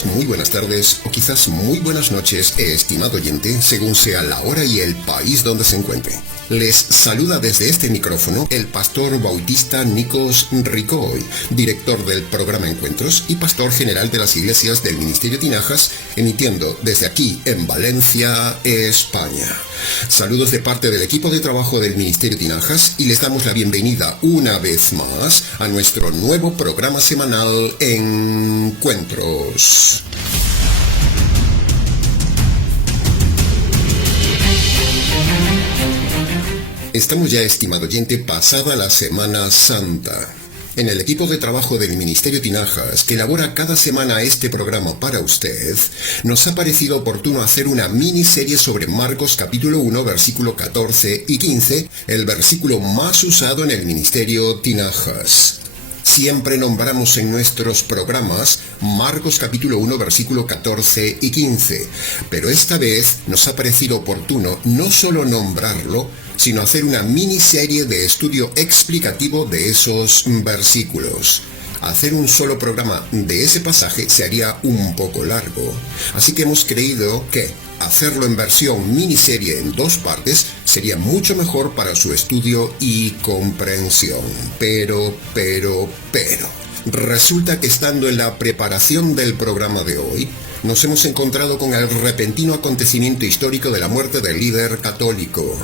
días, muy buenas tardes o quizás muy buenas noches, estimado oyente, según sea la hora y el país donde se encuentre. Les saluda desde este micrófono el pastor bautista Nikos Ricoy, director del programa Encuentros y pastor general de las iglesias del Ministerio Tinajas, emitiendo desde aquí en Valencia, España. Saludos de parte del equipo de trabajo del Ministerio Tinajas y les damos la bienvenida una vez más a nuestro nuevo programa semanal Encuentros. Estamos ya, estimado oyente, pasada la Semana Santa. En el equipo de trabajo del Ministerio Tinajas, que elabora cada semana este programa para usted, nos ha parecido oportuno hacer una miniserie sobre Marcos capítulo 1, versículo 14 y 15, el versículo más usado en el Ministerio Tinajas. Siempre nombramos en nuestros programas Marcos capítulo 1, versículo 14 y 15, pero esta vez nos ha parecido oportuno no solo nombrarlo, sino hacer una miniserie de estudio explicativo de esos versículos. Hacer un solo programa de ese pasaje se haría un poco largo, así que hemos creído que hacerlo en versión miniserie en 2 partes sería mucho mejor para su estudio y comprensión. Pero, resulta que estando en la preparación del programa de hoy, nos hemos encontrado con el repentino acontecimiento histórico de la muerte del líder católico.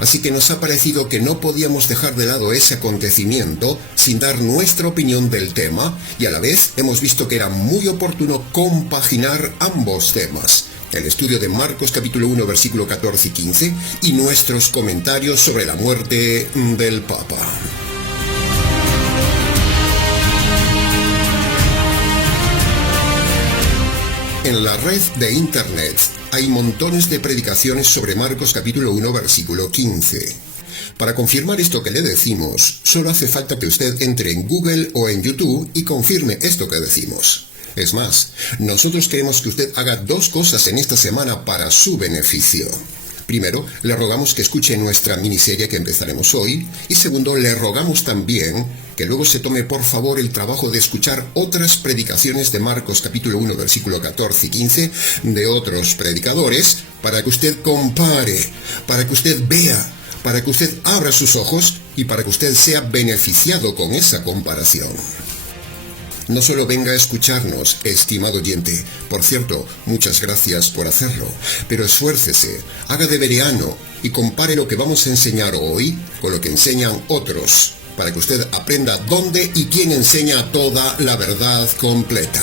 Así que nos ha parecido que no podíamos dejar de lado ese acontecimiento sin dar nuestra opinión del tema, y a la vez hemos visto que era muy oportuno compaginar ambos temas: el estudio de Marcos capítulo 1, versículo 14 y 15, y nuestros comentarios sobre la muerte del Papa. En la red de internet hay montones de predicaciones sobre Marcos capítulo 1, versículo 15. Para confirmar esto que le decimos, solo hace falta que usted entre en Google o en YouTube y confirme esto que decimos. Es más, nosotros queremos que usted haga 2 cosas en esta semana para su beneficio. Primero, le rogamos que escuche nuestra miniserie que empezaremos hoy, y segundo, le rogamos también que luego se tome por favor el trabajo de escuchar otras predicaciones de Marcos capítulo 1, versículo 14 y 15 de otros predicadores, para que usted compare, para que usted vea, para que usted abra sus ojos y para que usted sea beneficiado con esa comparación. No solo venga a escucharnos, estimado oyente, por cierto, muchas gracias por hacerlo, pero esfuércese, haga de vereano y compare lo que vamos a enseñar hoy con lo que enseñan otros, para que usted aprenda dónde y quién enseña toda la verdad completa.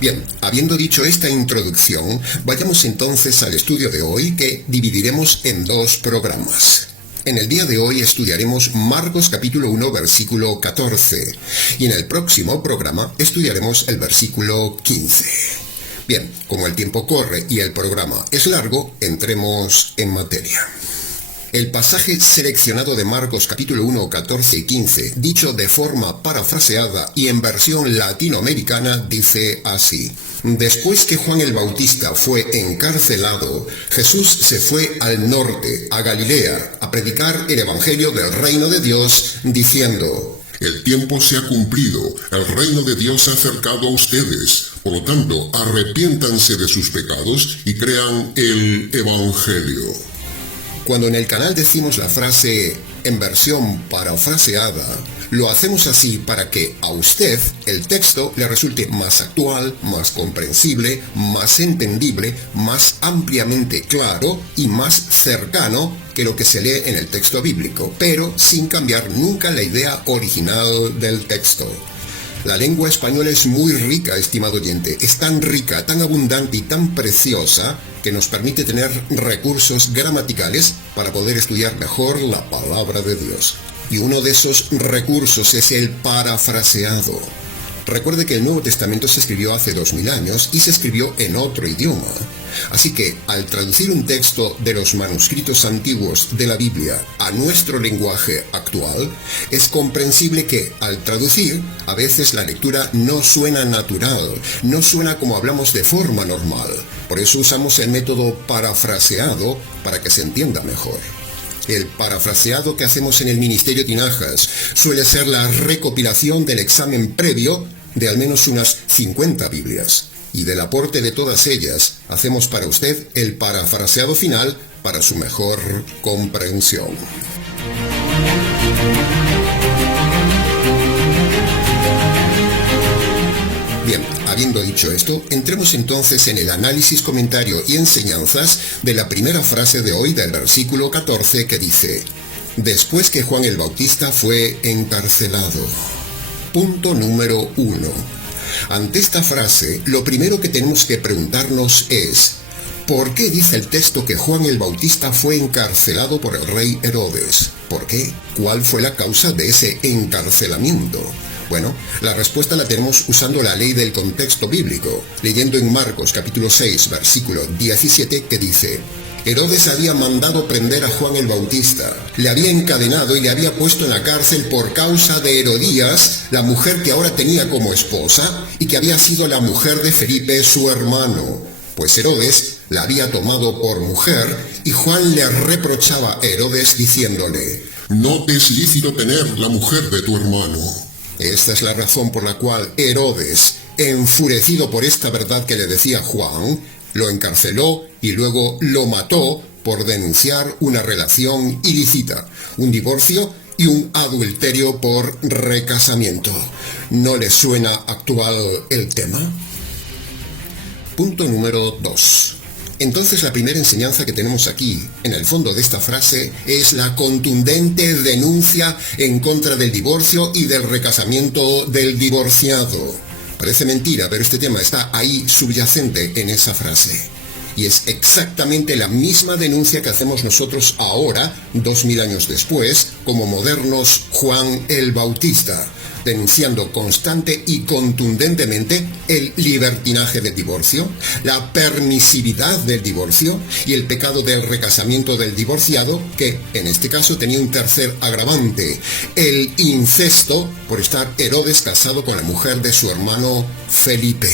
Bien, habiendo dicho esta introducción, vayamos entonces al estudio de hoy, que dividiremos en 2 programas. En el día de hoy estudiaremos Marcos capítulo 1, versículo 14, y en el próximo programa estudiaremos el versículo 15. Bien, como el tiempo corre y el programa es largo, entremos en materia. El pasaje seleccionado de Marcos capítulo 1, 14 y 15, dicho de forma parafraseada y en versión latinoamericana, dice así: Después que Juan el Bautista fue encarcelado, Jesús se fue al norte, a Galilea, a predicar el evangelio del reino de Dios, diciendo: El tiempo se ha cumplido, el reino de Dios se ha acercado a ustedes. Por lo tanto, arrepiéntanse de sus pecados y crean el evangelio. Cuando en el canal decimos la frase en versión parafraseada, lo hacemos así para que a usted el texto le resulte más actual, más comprensible, más entendible, más ampliamente claro y más cercano que lo que se lee en el texto bíblico, pero sin cambiar nunca la idea original del texto. La lengua española es muy rica, estimado oyente, es tan rica, tan abundante y tan preciosa que nos permite tener recursos gramaticales para poder estudiar mejor la palabra de Dios. Y uno de esos recursos es el parafraseado. Recuerde que el Nuevo Testamento se escribió hace 2000 años y se escribió en otro idioma. Así que, al traducir un texto de los manuscritos antiguos de la Biblia a nuestro lenguaje actual, es comprensible que, al traducir, a veces la lectura no suena natural, no suena como hablamos de forma normal. Por eso usamos el método parafraseado para que se entienda mejor. El parafraseado que hacemos en el Ministerio Tinajas suele ser la recopilación del examen previo de al menos unas 50 Biblias. Y del aporte de todas ellas, hacemos para usted el parafraseado final para su mejor comprensión. Bien, habiendo dicho esto, entremos entonces en el análisis, comentario y enseñanzas de la primera frase de hoy del versículo 14 que dice: después que Juan el Bautista fue encarcelado. Punto número 1. Ante esta frase, lo primero que tenemos que preguntarnos es: ¿por qué dice el texto que Juan el Bautista fue encarcelado por el rey Herodes? ¿Por qué? ¿Cuál fue la causa de ese encarcelamiento? Bueno, la respuesta la tenemos usando la ley del contexto bíblico, leyendo en Marcos capítulo 6, versículo 17, que dice: Herodes había mandado prender a Juan el Bautista, le había encadenado y le había puesto en la cárcel por causa de Herodías, la mujer que ahora tenía como esposa y que había sido la mujer de Felipe, su hermano. Pues Herodes la había tomado por mujer y Juan le reprochaba a Herodes diciéndole: no te es lícito tener la mujer de tu hermano. Esta es la razón por la cual Herodes, enfurecido por esta verdad que le decía Juan, lo encarceló y luego lo mató por denunciar una relación ilícita, un divorcio y un adulterio por recasamiento. ¿No le suena actual el tema? Punto número 2. Entonces la primera enseñanza que tenemos aquí, en el fondo de esta frase, es la contundente denuncia en contra del divorcio y del recasamiento del divorciado. Parece mentira, pero este tema está ahí subyacente en esa frase. Y es exactamente la misma denuncia que hacemos nosotros ahora, 2000 años después, como modernos Juan el Bautista, denunciando constante y contundentemente el libertinaje del divorcio, la permisividad del divorcio y el pecado del recasamiento del divorciado, que en este caso tenía un tercer agravante, el incesto, por estar Herodes casado con la mujer de su hermano Felipe.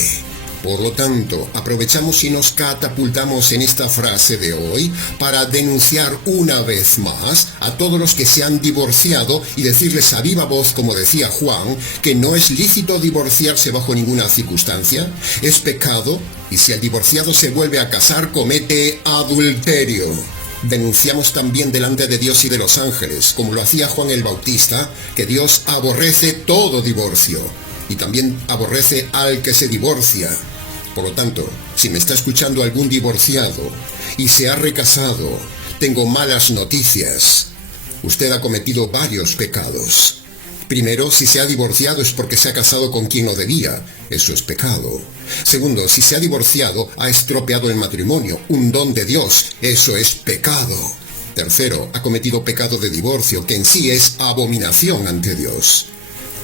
Por lo tanto, aprovechamos y nos catapultamos en esta frase de hoy para denunciar una vez más a todos los que se han divorciado y decirles a viva voz, como decía Juan, que no es lícito divorciarse bajo ninguna circunstancia, es pecado, y si el divorciado se vuelve a casar, comete adulterio. Denunciamos también delante de Dios y de los ángeles, como lo hacía Juan el Bautista, que Dios aborrece todo divorcio, y también aborrece al que se divorcia. Por lo tanto, si me está escuchando algún divorciado y se ha recasado, tengo malas noticias. Usted ha cometido varios pecados. Primero, si se ha divorciado es porque se ha casado con quien no debía. Eso es pecado. Segundo, si se ha divorciado, ha estropeado el matrimonio, un don de Dios. Eso es pecado. Tercero, ha cometido pecado de divorcio, que en sí es abominación ante Dios.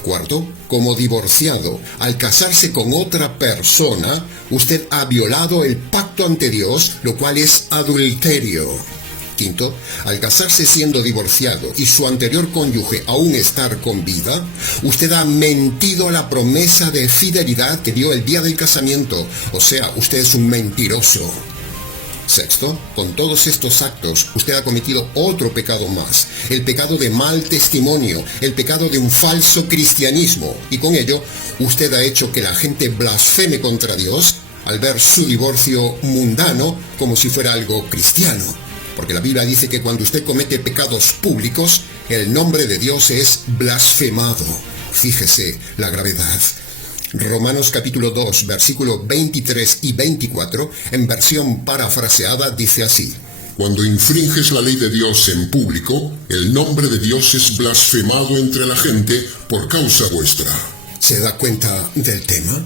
Cuarto, como divorciado, al casarse con otra persona, usted ha violado el pacto ante Dios, lo cual es adulterio. Quinto, al casarse siendo divorciado y su anterior cónyuge aún estar con vida, usted ha mentido a la promesa de fidelidad que dio el día del casamiento, o sea, usted es un mentiroso. Sexto, con todos estos actos, usted ha cometido otro pecado más, el pecado de mal testimonio, el pecado de un falso cristianismo, y con ello, usted ha hecho que la gente blasfeme contra Dios al ver su divorcio mundano como si fuera algo cristiano. Porque la Biblia dice que cuando usted comete pecados públicos, el nombre de Dios es blasfemado. Fíjese la gravedad. Romanos capítulo 2, versículo 23 y 24, en versión parafraseada, dice así: Cuando infringes la ley de Dios en público, el nombre de Dios es blasfemado entre la gente por causa vuestra. ¿Se da cuenta del tema?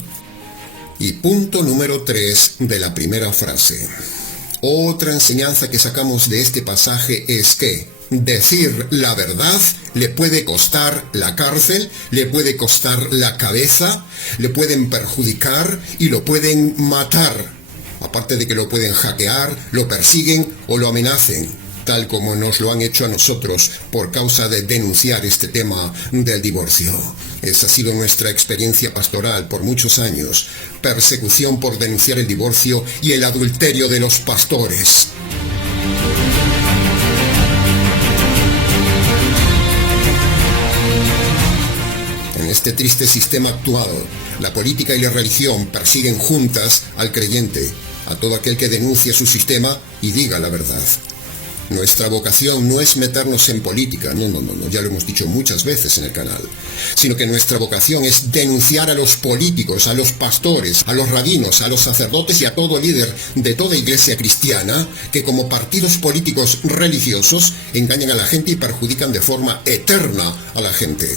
Y punto número 3 de la primera frase. Otra enseñanza que sacamos de este pasaje es que decir la verdad le puede costar la cárcel, le puede costar la cabeza, le pueden perjudicar y lo pueden matar. Aparte de que lo pueden hackear, lo persiguen o lo amenacen. tal como nos lo han hecho a nosotros por causa de denunciar este tema del divorcio. Esa ha sido nuestra experiencia pastoral por muchos años, persecución por denunciar el divorcio y el adulterio de los pastores. En este triste sistema actual, la política y la religión persiguen juntas al creyente, a todo aquel que denuncie su sistema y diga la verdad. Nuestra vocación no es meternos en política, no, ya lo hemos dicho muchas veces en el canal, sino que nuestra vocación es denunciar a los políticos, a los pastores, a los rabinos, a los sacerdotes y a todo líder de toda iglesia cristiana que como partidos políticos religiosos engañan a la gente y perjudican de forma eterna a la gente.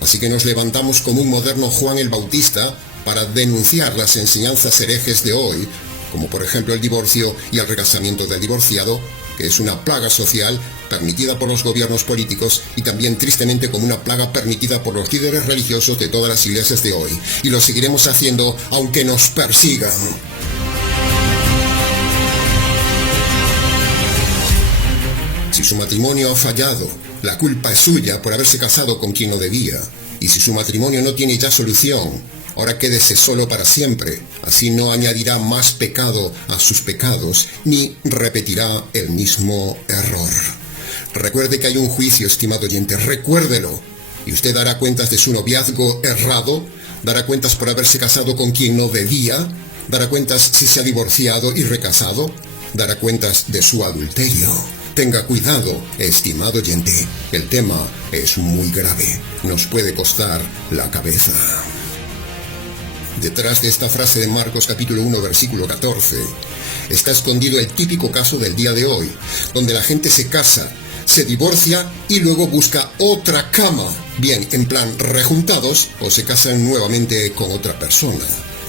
Así que nos levantamos como un moderno Juan el Bautista para denunciar las enseñanzas herejes de hoy, como por ejemplo el divorcio y el recasamiento del divorciado, que es una plaga social permitida por los gobiernos políticos y también tristemente como una plaga permitida por los líderes religiosos de todas las iglesias de hoy. Y lo seguiremos haciendo aunque nos persigan. Si su matrimonio ha fallado, la culpa es suya por haberse casado con quien no debía. Y si su matrimonio no tiene ya solución, ahora quédese solo para siempre. Así no añadirá más pecado a sus pecados, ni repetirá el mismo error. Recuerde que hay un juicio, estimado oyente, recuérdelo. Y usted dará cuentas de su noviazgo errado, dará cuentas por haberse casado con quien no debía, dará cuentas si se ha divorciado y recasado, dará cuentas de su adulterio. Tenga cuidado, estimado oyente, el tema es muy grave, nos puede costar la cabeza. Detrás de esta frase de Marcos capítulo 1 versículo 14 está escondido el típico caso del día de hoy, donde la gente se casa, se divorcia y luego busca otra cama, bien en plan rejuntados o se casan nuevamente con otra persona.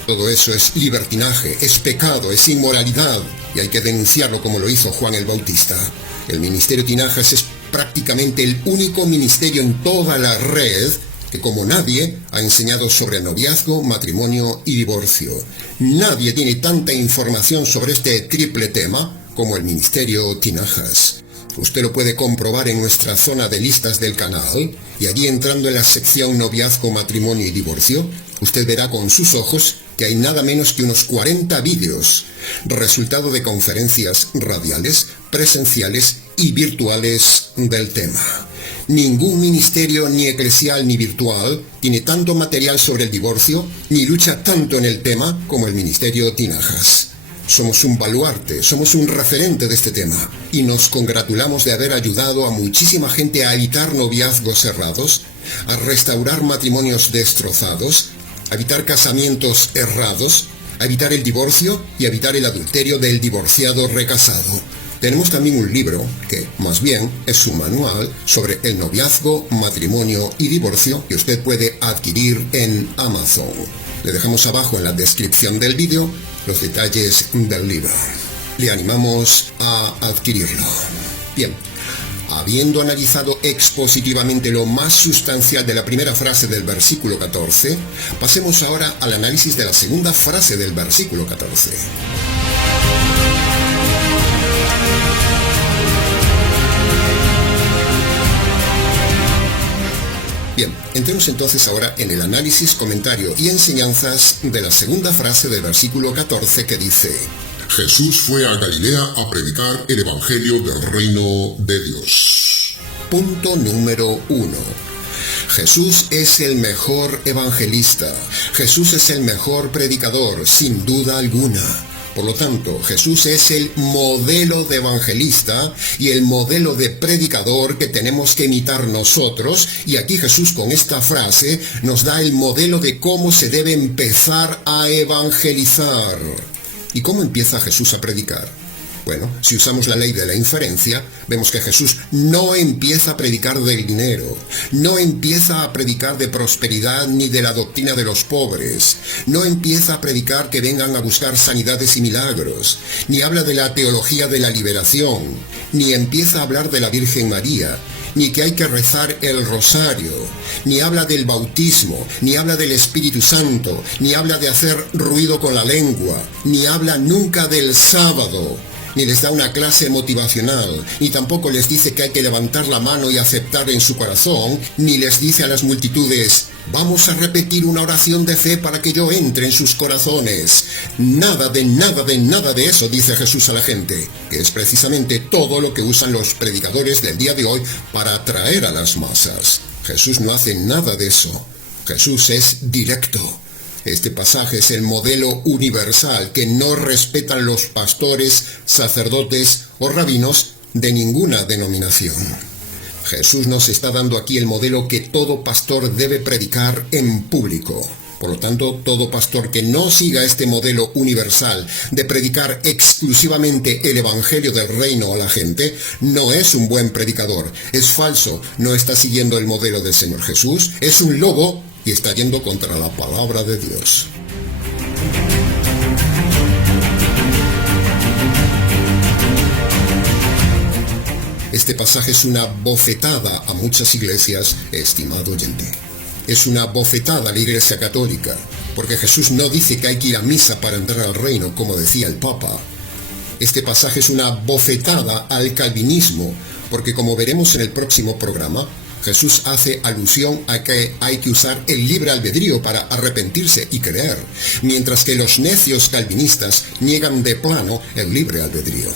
Todo eso es libertinaje, es pecado, es inmoralidad y hay que denunciarlo como lo hizo Juan el Bautista. El ministerio Tinajas es prácticamente el único ministerio en toda la red que como nadie ha enseñado sobre noviazgo, matrimonio y divorcio. Nadie tiene tanta información sobre este triple tema como el ministerio Tinajas. Usted lo puede comprobar en nuestra zona de listas del canal y allí entrando en la sección noviazgo, matrimonio y divorcio, usted verá con sus ojos que hay nada menos que unos 40 vídeos, resultado de conferencias radiales, presenciales y virtuales del tema. Ningún ministerio, ni eclesial ni virtual, tiene tanto material sobre el divorcio, ni lucha tanto en el tema como el ministerio Tinajas. Somos un baluarte, somos un referente de este tema, y nos congratulamos de haber ayudado a muchísima gente a evitar noviazgos cerrados, a restaurar matrimonios destrozados, a evitar casamientos errados, a evitar el divorcio y a evitar el adulterio del divorciado recasado. Tenemos también un libro, que más bien es un manual sobre el noviazgo, matrimonio y divorcio que usted puede adquirir en Amazon. Le dejamos abajo en la descripción del vídeo los detalles del libro. Le animamos a adquirirlo. Bien, habiendo analizado expositivamente lo más sustancial de la primera frase del versículo 14, pasemos ahora al análisis de la segunda frase del versículo 14. Bien, entremos entonces ahora en el análisis, comentario y enseñanzas de la segunda frase del versículo 14 que dice: Jesús fue a Galilea a predicar el evangelio del reino de Dios. Punto número 1. Jesús es el mejor evangelista. Jesús es el mejor predicador, sin duda alguna. Por lo tanto, Jesús es el modelo de evangelista y el modelo de predicador que tenemos que imitar nosotros. Y aquí Jesús con esta frase nos da el modelo de cómo se debe empezar a evangelizar. ¿Y cómo empieza Jesús a predicar? Bueno, si usamos la ley de la inferencia, vemos que Jesús no empieza a predicar del dinero, no empieza a predicar de prosperidad ni de la doctrina de los pobres, no empieza a predicar que vengan a buscar sanidades y milagros, ni habla de la teología de la liberación, ni empieza a hablar de la Virgen María, ni que hay que rezar el rosario, ni habla del bautismo, ni habla del Espíritu Santo, ni habla de hacer ruido con la lengua, ni habla nunca del sábado. ni les da una clase motivacional, ni tampoco les dice que hay que levantar la mano y aceptar en su corazón, ni les dice a las multitudes: vamos a repetir una oración de fe para que yo entre en sus corazones. Nada de eso dice Jesús a la gente, que es precisamente todo lo que usan los predicadores del día de hoy para atraer a las masas. Jesús no hace nada de eso. Jesús es directo. Este pasaje es el modelo universal que no respetan los pastores, sacerdotes o rabinos de ninguna denominación. Jesús nos está dando aquí el modelo que todo pastor debe predicar en público. Por lo tanto, todo pastor que no siga este modelo universal de predicar exclusivamente el evangelio del reino a la gente, no es un buen predicador. Es falso, no está siguiendo el modelo del Señor Jesús, es un lobo y está yendo contra la palabra de Dios. Este pasaje es una bofetada a muchas iglesias, estimado oyente. Es una bofetada a la Iglesia Católica, porque Jesús no dice que hay que ir a misa para entrar al reino, como decía el Papa. Este pasaje es una bofetada al calvinismo, porque como veremos en el próximo programa, Jesús hace alusión a que hay que usar el libre albedrío para arrepentirse y creer, mientras que los necios calvinistas niegan de plano el libre albedrío.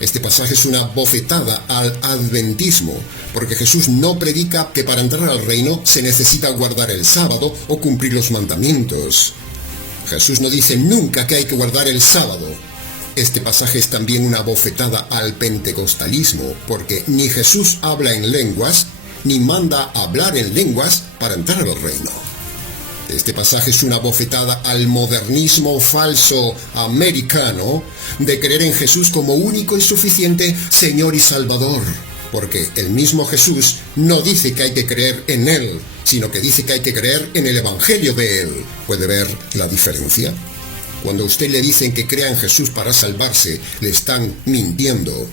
Este pasaje es una bofetada al adventismo, porque Jesús no predica que para entrar al reino se necesita guardar el sábado o cumplir los mandamientos. Jesús no dice nunca que hay que guardar el sábado. Este pasaje es también una bofetada al pentecostalismo, porque ni Jesús habla en lenguas, ni manda hablar en lenguas para entrar al reino. Este pasaje es una bofetada al modernismo falso americano de creer en Jesús como único y suficiente Señor y Salvador, porque el mismo Jesús no dice que hay que creer en Él, sino que dice que hay que creer en el Evangelio de Él. ¿Puede ver la diferencia? Cuando a usted le dicen que crea en Jesús para salvarse, le están mintiendo.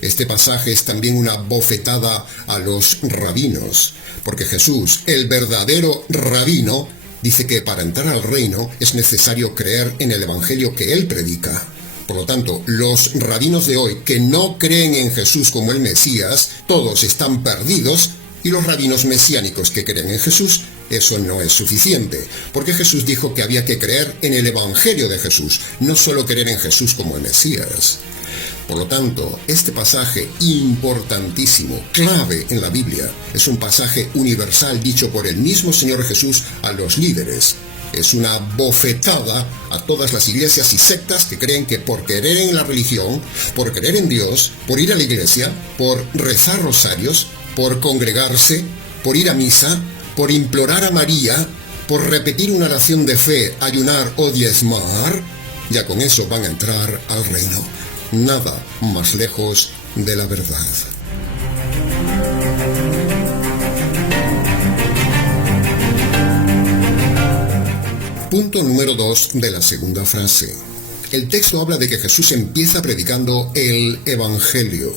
Este pasaje es también una bofetada a los rabinos, porque Jesús, el verdadero rabino, dice que para entrar al reino es necesario creer en el evangelio que él predica. Por lo tanto, los rabinos de hoy que no creen en Jesús como el Mesías, todos están perdidos, y los rabinos mesiánicos que creen en Jesús, eso no es suficiente, porque Jesús dijo que había que creer en el evangelio de Jesús, no solo creer en Jesús como el Mesías. Por lo tanto, este pasaje importantísimo, clave en la Biblia, es un pasaje universal dicho por el mismo Señor Jesús a los líderes. Es una bofetada a todas las iglesias y sectas que creen que por creer en la religión, por creer en Dios, por ir a la iglesia, por rezar rosarios, por congregarse, por ir a misa, por implorar a María, por repetir una oración de fe, ayunar o diezmar, ya con eso van a entrar al reino. Nada más lejos de la verdad. Punto número 2 de la segunda frase. El texto habla de que Jesús empieza predicando el Evangelio.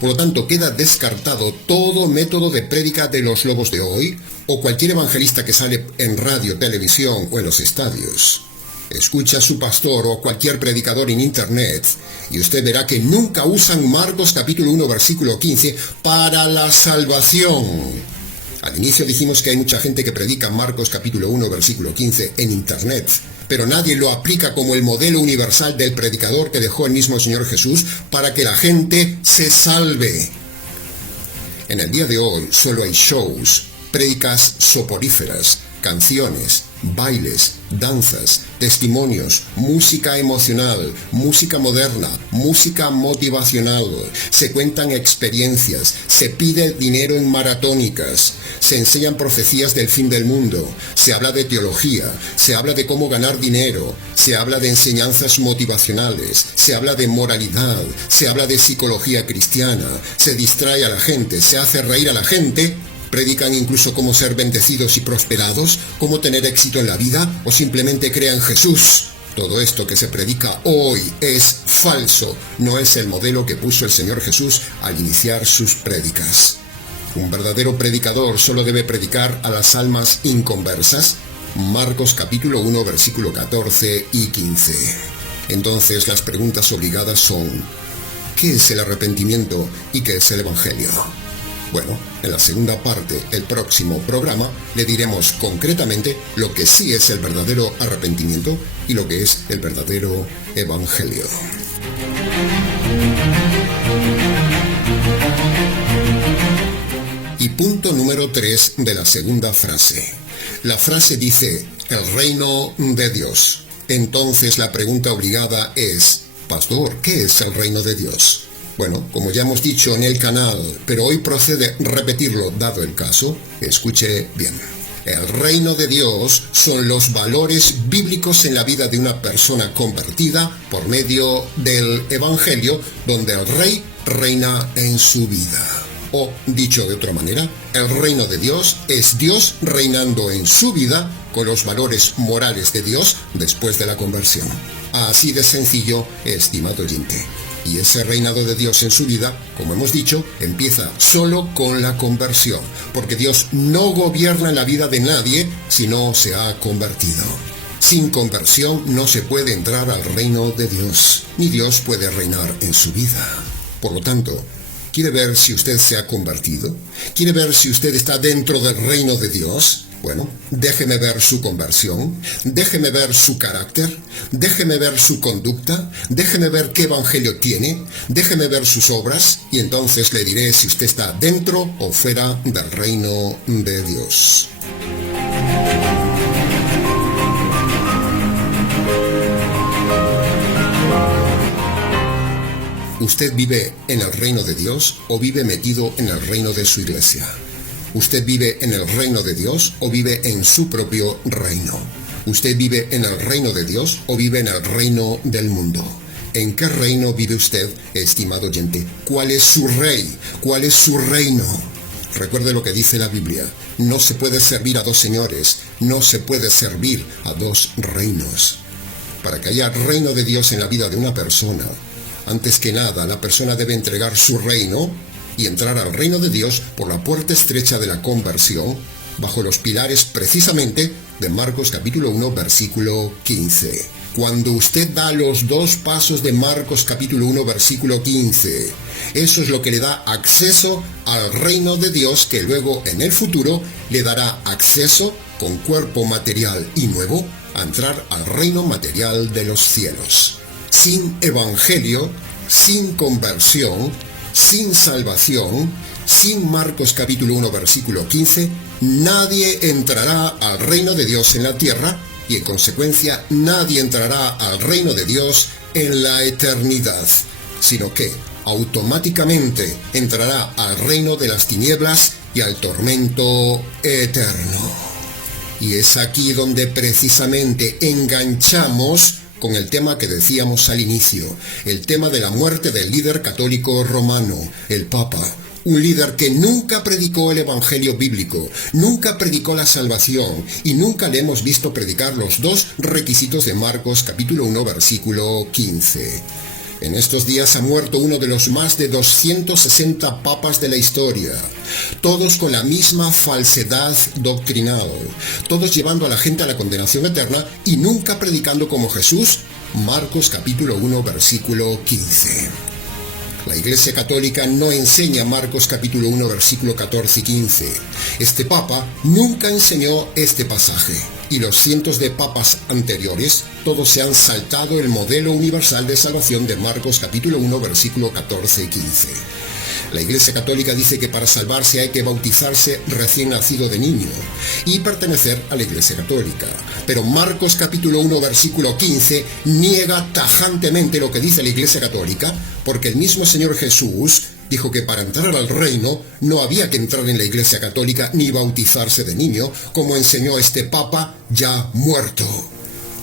Por lo tanto, queda descartado todo método de prédica de los lobos de hoy o cualquier evangelista que sale en radio, televisión o en los estadios. Escucha a su pastor o cualquier predicador en internet y usted verá que nunca usan Marcos capítulo 1 versículo 15 para la salvación. Al inicio dijimos que hay mucha gente que predica Marcos capítulo 1 versículo 15 en internet, pero nadie lo aplica como el modelo universal del predicador que dejó el mismo Señor Jesús para que la gente se salve. En el día de hoy solo hay shows, prédicas soporíferas, canciones, bailes, danzas, testimonios, música emocional, música moderna, música motivacional. Se cuentan experiencias, se pide dinero en maratónicas, se enseñan profecías del fin del mundo, se habla de teología, se habla de cómo ganar dinero, se habla de enseñanzas motivacionales, se habla de moralidad, se habla de psicología cristiana, se distrae a la gente, se hace reír a la gente. Predican incluso cómo ser bendecidos y prosperados, cómo tener éxito en la vida o simplemente crean Jesús. Todo esto que se predica hoy es falso, no es el modelo que puso el Señor Jesús al iniciar sus prédicas. Un verdadero predicador solo debe predicar a las almas inconversas. Marcos capítulo 1 versículo 14 y 15. Entonces las preguntas obligadas son: ¿qué es el arrepentimiento y qué es el Evangelio? Bueno, en la segunda parte, el próximo programa, le diremos concretamente lo que sí es el verdadero arrepentimiento y lo que es el verdadero Evangelio. Y punto número 3 de la segunda frase. La frase dice: el reino de Dios. Entonces la pregunta obligada es: pastor, ¿qué es el reino de Dios? Bueno, como ya hemos dicho en el canal, pero hoy procede repetirlo dado el caso, escuche bien. El reino de Dios son los valores bíblicos en la vida de una persona convertida por medio del Evangelio, donde el Rey reina en su vida. O, dicho de otra manera, el reino de Dios es Dios reinando en su vida con los valores morales de Dios después de la conversión. Así de sencillo, estimado oyente. Y ese reinado de Dios en su vida, como hemos dicho, empieza solo con la conversión, porque Dios no gobierna la vida de nadie si no se ha convertido. Sin conversión no se puede entrar al reino de Dios, ni Dios puede reinar en su vida. Por lo tanto, ¿quiere ver si usted se ha convertido? ¿Quiere ver si usted está dentro del reino de Dios? Bueno, déjeme ver su conversión, déjeme ver su carácter, déjeme ver su conducta, déjeme ver qué evangelio tiene, déjeme ver sus obras, y entonces le diré si usted está dentro o fuera del reino de Dios. ¿Usted vive en el reino de Dios o vive metido en el reino de su iglesia? ¿Usted vive en el reino de Dios o vive en su propio reino? ¿Usted vive en el reino de Dios o vive en el reino del mundo? ¿En qué reino vive usted, estimado oyente? ¿Cuál es su rey? ¿Cuál es su reino? Recuerde lo que dice la Biblia: no se puede servir a dos señores, no se puede servir a dos reinos. Para que haya reino de Dios en la vida de una persona, antes que nada, la persona debe entregar su reino y entrar al reino de Dios por la puerta estrecha de la conversión, bajo los pilares precisamente de Marcos capítulo 1, versículo 15. Cuando usted da los 2 pasos de Marcos capítulo 1, versículo 15, eso es lo que le da acceso al reino de Dios, que luego en el futuro le dará acceso con cuerpo material y nuevo a entrar al reino material de los cielos. Sin evangelio, sin conversión, sin salvación, sin Marcos capítulo 1 versículo 15, nadie entrará al reino de Dios en la tierra y en consecuencia nadie entrará al reino de Dios en la eternidad, sino que automáticamente entrará al reino de las tinieblas y al tormento eterno. Y es aquí donde precisamente enganchamos con el tema que decíamos al inicio, el tema de la muerte del líder católico romano, el Papa, un líder que nunca predicó el evangelio bíblico, nunca predicó la salvación y nunca le hemos visto predicar los 2 requisitos de Marcos capítulo 1 versículo 15. En estos días ha muerto uno de los más de 260 papas de la historia, todos con la misma falsedad doctrinal, todos llevando a la gente a la condenación eterna y nunca predicando como Jesús, Marcos capítulo 1 versículo 15. La Iglesia Católica no enseña Marcos capítulo 1 versículo 14 y 15. Este Papa nunca enseñó este pasaje. Y los cientos de papas anteriores, todos se han saltado el modelo universal de salvación de Marcos capítulo 1 versículo 14 y 15. La Iglesia Católica dice que para salvarse hay que bautizarse recién nacido de niño y pertenecer a la Iglesia Católica. Pero Marcos capítulo 1 versículo 15 niega tajantemente lo que dice la Iglesia Católica, porque el mismo Señor Jesús dijo que para entrar al reino no había que entrar en la Iglesia Católica ni bautizarse de niño, como enseñó este Papa ya muerto.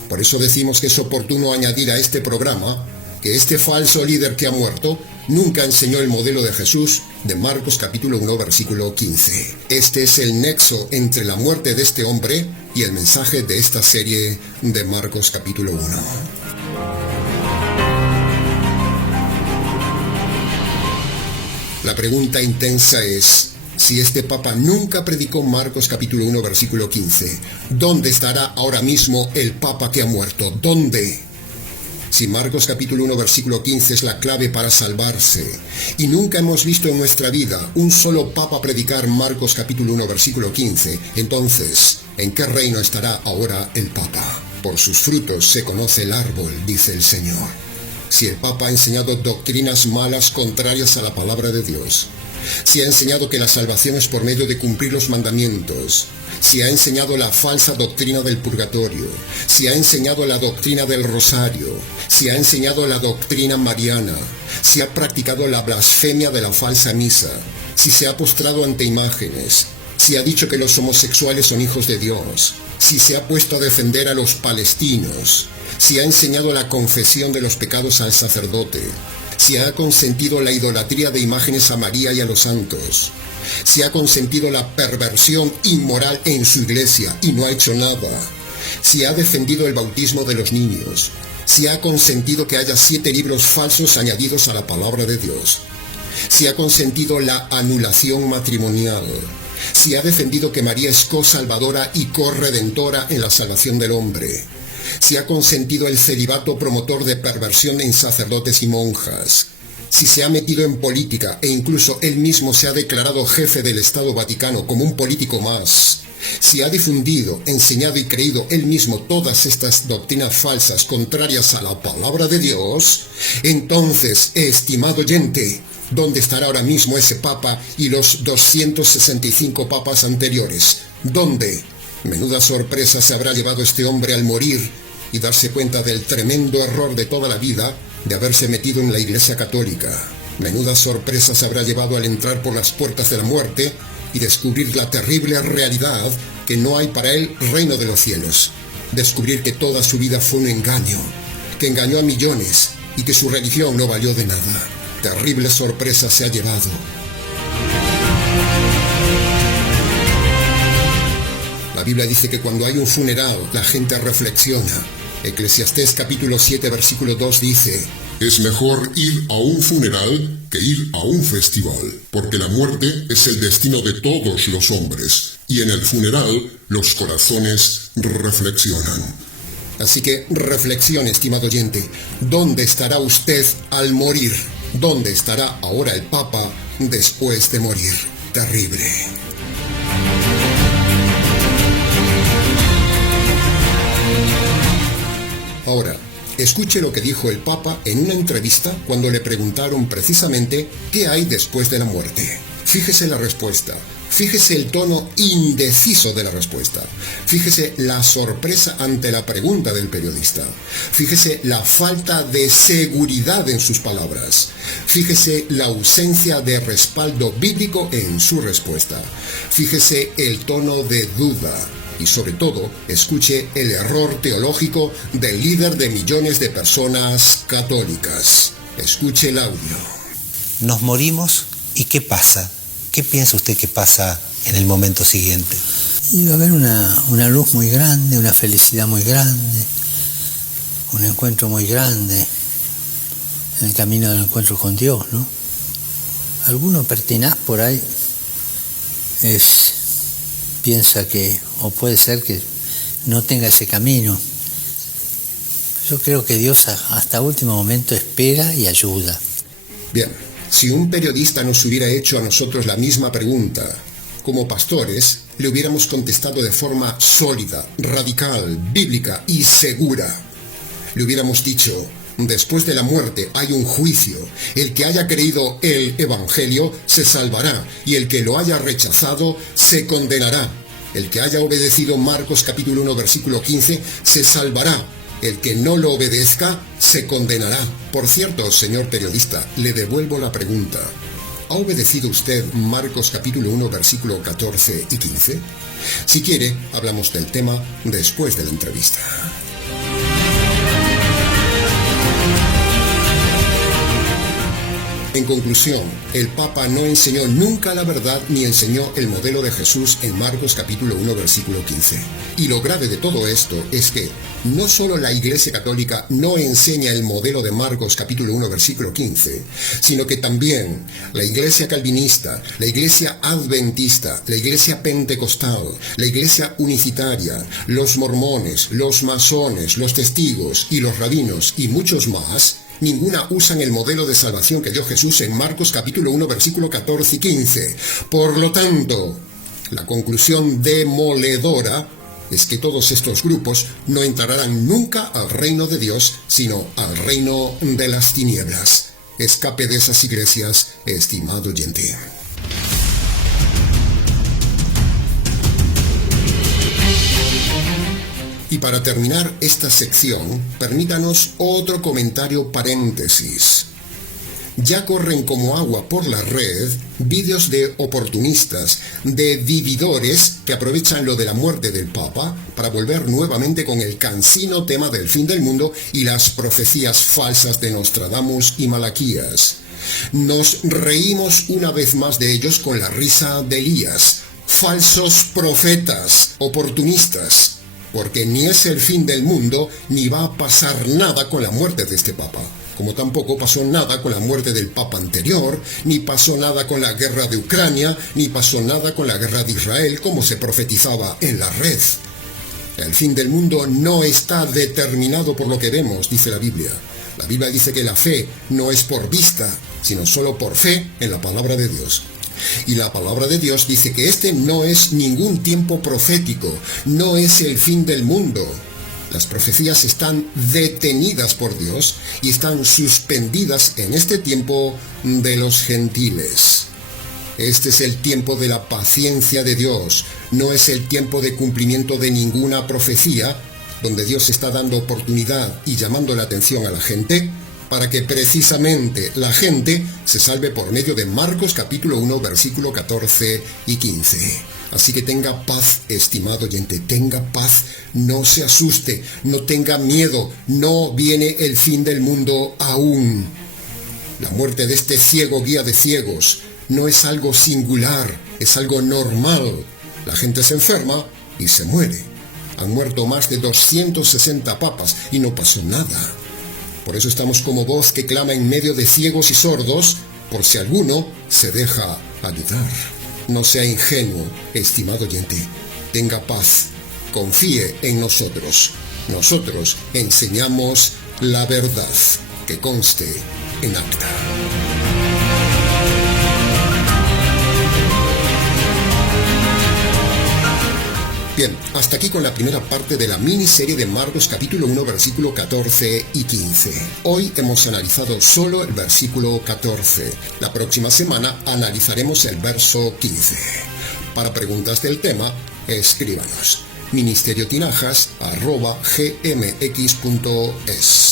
Por eso decimos que es oportuno añadir a este programa que este falso líder que ha muerto nunca enseñó el modelo de Jesús de Marcos capítulo 1 versículo 15. Este es el nexo entre la muerte de este hombre y el mensaje de esta serie de Marcos capítulo 1. La pregunta intensa es: si este Papa nunca predicó Marcos capítulo 1 versículo 15, ¿dónde estará ahora mismo el Papa que ha muerto? ¿Dónde? Si Marcos capítulo 1 versículo 15 es la clave para salvarse, y nunca hemos visto en nuestra vida un solo papa predicar Marcos capítulo 1 versículo 15, entonces, ¿en qué reino estará ahora el papa? Por sus frutos se conoce el árbol, dice el Señor. Si el papa ha enseñado doctrinas malas contrarias a la palabra de Dios, si ha enseñado que la salvación es por medio de cumplir los mandamientos, si ha enseñado la falsa doctrina del purgatorio, si ha enseñado la doctrina del rosario, si ha enseñado la doctrina mariana, si ha practicado la blasfemia de la falsa misa, si se ha postrado ante imágenes, si ha dicho que los homosexuales son hijos de Dios, si se ha puesto a defender a los palestinos, si ha enseñado la confesión de los pecados al sacerdote, si ha consentido la idolatría de imágenes a María y a los santos, si ha consentido la perversión inmoral en su iglesia y no ha hecho nada, si ha defendido el bautismo de los niños, si ha consentido que haya 7 libros falsos añadidos a la palabra de Dios, si ha consentido la anulación matrimonial, si ha defendido que María es co-salvadora y co-redentora en la salvación del hombre, si ha consentido el celibato promotor de perversión en sacerdotes y monjas, si se ha metido en política e incluso él mismo se ha declarado jefe del Estado Vaticano como un político más, si ha difundido, enseñado y creído él mismo todas estas doctrinas falsas contrarias a la palabra de Dios, entonces, estimado oyente, ¿dónde estará ahora mismo ese papa y los 265 papas anteriores? ¿Dónde? Menuda sorpresa se habrá llevado este hombre al morir y darse cuenta del tremendo error de toda la vida de haberse metido en la Iglesia Católica. Menuda sorpresa se habrá llevado al entrar por las puertas de la muerte y descubrir la terrible realidad que no hay para él reino de los cielos. Descubrir que toda su vida fue un engaño, que engañó a millones y que su religión no valió de nada. Terrible sorpresa se ha llevado. La Biblia dice que cuando hay un funeral, la gente reflexiona. Eclesiastés capítulo 7 versículo 2 dice: Es mejor ir a un funeral que ir a un festival, porque la muerte es el destino de todos los hombres, y en el funeral los corazones reflexionan. Así que reflexione, estimado oyente, ¿dónde estará usted al morir? ¿Dónde estará ahora el Papa después de morir? Terrible. Ahora, escuche lo que dijo el Papa en una entrevista cuando le preguntaron precisamente qué hay después de la muerte. Fíjese la respuesta, fíjese el tono indeciso de la respuesta, fíjese la sorpresa ante la pregunta del periodista, fíjese la falta de seguridad en sus palabras, fíjese la ausencia de respaldo bíblico en su respuesta, fíjese el tono de duda. Y sobre todo, escuche el error teológico del líder de millones de personas católicas. Escuche el audio. Nos morimos, ¿y qué pasa? ¿Qué piensa usted que pasa en el momento siguiente? Y va a haber una luz muy grande, una felicidad muy grande, un encuentro muy grande en el camino del encuentro con Dios, ¿no? Alguno pertinaz por ahí piensa que, o puede ser que no tenga ese camino. Yo creo que Dios hasta último momento espera y ayuda. Bien, si un periodista nos hubiera hecho a nosotros la misma pregunta, como pastores, le hubiéramos contestado de forma sólida, radical, bíblica y segura. Le hubiéramos dicho: después de la muerte hay un juicio. El que haya creído el Evangelio se salvará, y el que lo haya rechazado se condenará. El que haya obedecido Marcos capítulo 1 versículo 15 se salvará. El que no lo obedezca se condenará. Por cierto, señor periodista, le devuelvo la pregunta. ¿Ha obedecido usted Marcos capítulo 1 versículo 14 y 15? Si quiere, hablamos del tema después de la entrevista. En conclusión, el Papa no enseñó nunca la verdad ni enseñó el modelo de Jesús en Marcos capítulo 1 versículo 15. Y lo grave de todo esto es que no solo la Iglesia Católica no enseña el modelo de Marcos capítulo 1 versículo 15, sino que también la Iglesia Calvinista, la Iglesia Adventista, la Iglesia Pentecostal, la Iglesia Unicitaria, los mormones, los masones, los testigos y los rabinos y muchos más, ninguna usan el modelo de salvación que dio Jesús en Marcos capítulo 1 versículo 14 y 15. Por lo tanto, la conclusión demoledora es que todos estos grupos no entrarán nunca al reino de Dios, sino al reino de las tinieblas. Escape de esas iglesias, estimado oyente. Y para terminar esta sección, permítanos otro comentario paréntesis. Ya corren como agua por la red vídeos de oportunistas, de vividores que aprovechan lo de la muerte del Papa para volver nuevamente con el cansino tema del fin del mundo y las profecías falsas de Nostradamus y Malaquías. Nos reímos una vez más de ellos con la risa de Elías. Falsos profetas, oportunistas. Porque ni es el fin del mundo, ni va a pasar nada con la muerte de este Papa. Como tampoco pasó nada con la muerte del Papa anterior, ni pasó nada con la guerra de Ucrania, ni pasó nada con la guerra de Israel, como se profetizaba en la red. El fin del mundo no está determinado por lo que vemos, dice la Biblia. La Biblia dice que la fe no es por vista, sino solo por fe en la palabra de Dios. Y la palabra de Dios dice que este no es ningún tiempo profético, no es el fin del mundo. Las profecías están detenidas por Dios y están suspendidas en este tiempo de los gentiles. Este es el tiempo de la paciencia de Dios, no es el tiempo de cumplimiento de ninguna profecía, donde Dios está dando oportunidad y llamando la atención a la gente, para que precisamente la gente se salve por medio de Marcos capítulo 1 versículo 14 y 15. Así que tenga paz, estimado oyente, tenga paz, no se asuste, no tenga miedo, no viene el fin del mundo aún. La muerte de este ciego guía de ciegos no es algo singular, es algo normal. La gente se enferma y se muere. Han muerto más de 260 papas y no pasó nada. Por eso estamos como voz que clama en medio de ciegos y sordos, por si alguno se deja ayudar. No sea ingenuo, estimado oyente. Tenga paz. Confíe en nosotros. Nosotros enseñamos la verdad, que conste en acta. Bien, hasta aquí con la primera parte de la miniserie de Marcos capítulo 1 versículo 14 y 15. Hoy hemos analizado solo el versículo 14. La próxima semana analizaremos el verso 15. Para preguntas del tema, escríbanos. ministeriotinajas@gmx.es.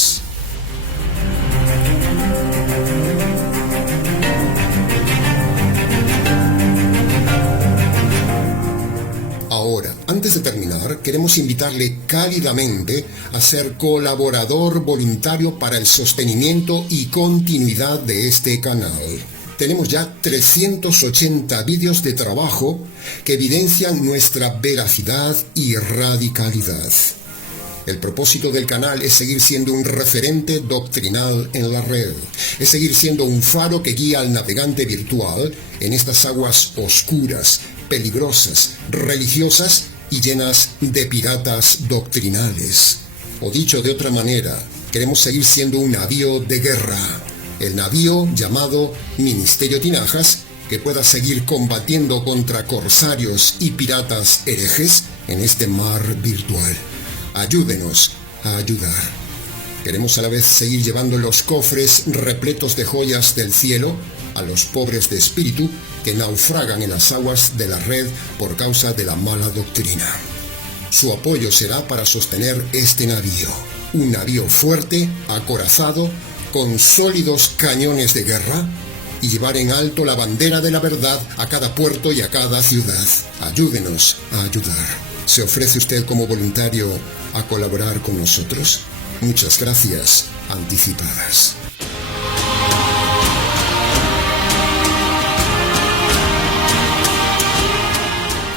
Antes de terminar, queremos invitarle cálidamente a ser colaborador voluntario para el sostenimiento y continuidad de este canal. Tenemos ya 380 vídeos de trabajo que evidencian nuestra veracidad y radicalidad. El propósito del canal es seguir siendo un referente doctrinal en la red. Es seguir siendo un faro que guía al navegante virtual en estas aguas oscuras, peligrosas, religiosas y llenas de piratas doctrinales. O dicho de otra manera, queremos seguir siendo un navío de guerra. El navío llamado Ministerio Tinajas, que pueda seguir combatiendo contra corsarios y piratas herejes en este mar virtual. Ayúdenos a ayudar. Queremos a la vez seguir llevando los cofres repletos de joyas del cielo a los pobres de espíritu que naufragan en las aguas de la red por causa de la mala doctrina. Su apoyo será para sostener este navío, un navío fuerte, acorazado, con sólidos cañones de guerra, y llevar en alto la bandera de la verdad a cada puerto y a cada ciudad. Ayúdenos a ayudar. ¿Se ofrece usted como voluntario a colaborar con nosotros? Muchas gracias anticipadas.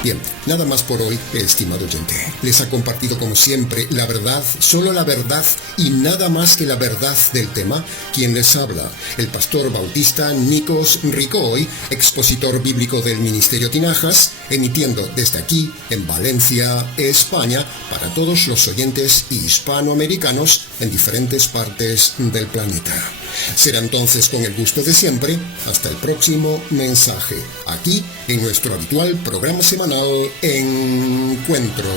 Bien, nada más por hoy, estimado oyente. Les ha compartido como siempre la verdad, solo la verdad y nada más que la verdad del tema. Quien les habla, el pastor bautista Nikos Ricoy, expositor bíblico del Ministerio Tinajas, emitiendo desde aquí, en Valencia, España, para todos los oyentes hispanoamericanos en diferentes partes del planeta. Será entonces con el gusto de siempre, hasta el próximo mensaje, aquí en nuestro habitual programa semanal Encuentros.